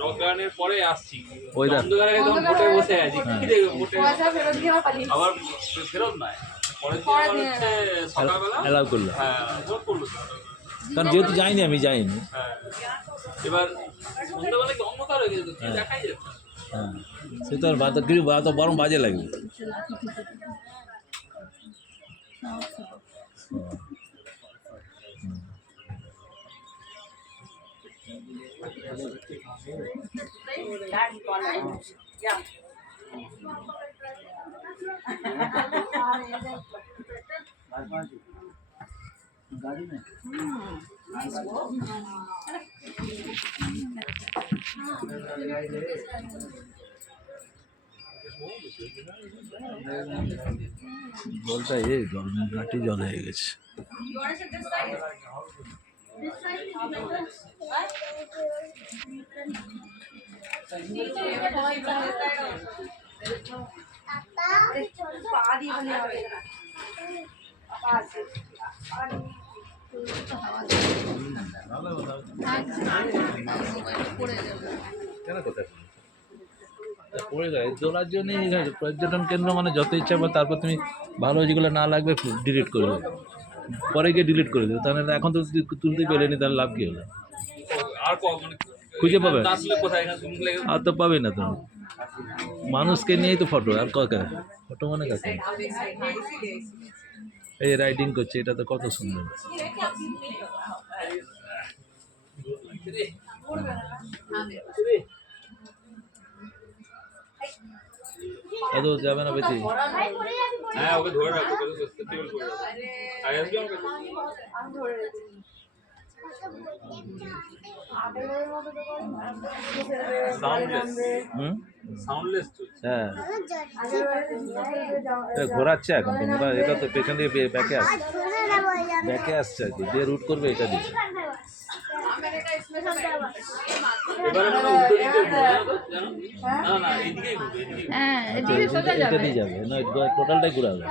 Rock গার্ডেনের পরে আসছি, অন্ধকারে একদম বোটে বসে আছি, কি দেখবো বোটে আবার ফেরত নয়, পরের দিন হচ্ছে সকালবেলা অ্যালাউ করলো। হ্যাঁ ভোট করলো, কারণ যেহেতু যাইনি, আমি যাইনি। হ্যাঁ এবার সন্ধ্যাবেলা কি অন্ধকার হয়ে গেছে, কি দেখাই যাচ্ছে। হ্যাঁ, সে তো আর কিছু বরং বাজে লাগবে। জলটা জল ঘাটি জল হয়ে গেছে। পড়ে যায় তোলার জন্যই পর্যটন কেন্দ্র মানে যত ইচ্ছা পাবে, তারপর তুমি ভালো যেগুলো না লাগবে ডিলিট করে দেবে, পরে গিয়ে ডিলিট করে দেবে। তাহলে এখন তো তুলতে পেলেনি, তাহলে লাভ কি হলো? আর মানে খুঁজে পাবে আসলে কোথায় আর তো পাবে না। তো মানুষকে নিয়েই তো ফটো, আর কাকে ফটো মানে কাকে? এই রাইডিং করছে, এটা তো কত সুন্দর। এত যাবে না বেশি। হ্যাঁ ওকে ধরে রাখো, টেবিল করে রাখো, আগে আসবে সাউন্ডলেস। হ্যাঁ ঘোরাচ্ছে এখন তোমরা, এটা তো পেছন দিয়ে ব্যাকে আসছে, ব্যাকে আসছে আর কি, যে রুট করবে এটা দিয়ে। এটা দিয়ে যাবে না, টোটালটাই ঘুরাবে,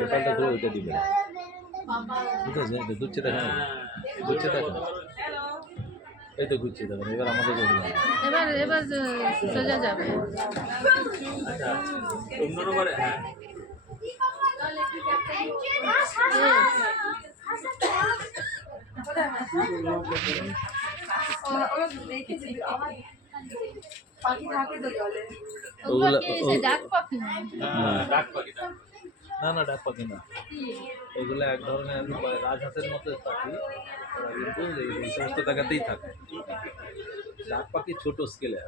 টোটালটা ঘুরে ওইটা দিবে। ঠিক আছে, ঘুরছে দেখো, ঘুরছে দেখো, এই তো ঘুরছে দেখো। এবার আমাদের এবার সোজা যাবে। না না, ডাক পাখি না, ওইগুলো এক ধরনের রাজহাঁসের মতো পাখি, ওরা কিন্তু এই সমস্ত জায়গাতেই থাকে। ডাক পাখি ছোট স্কেলে।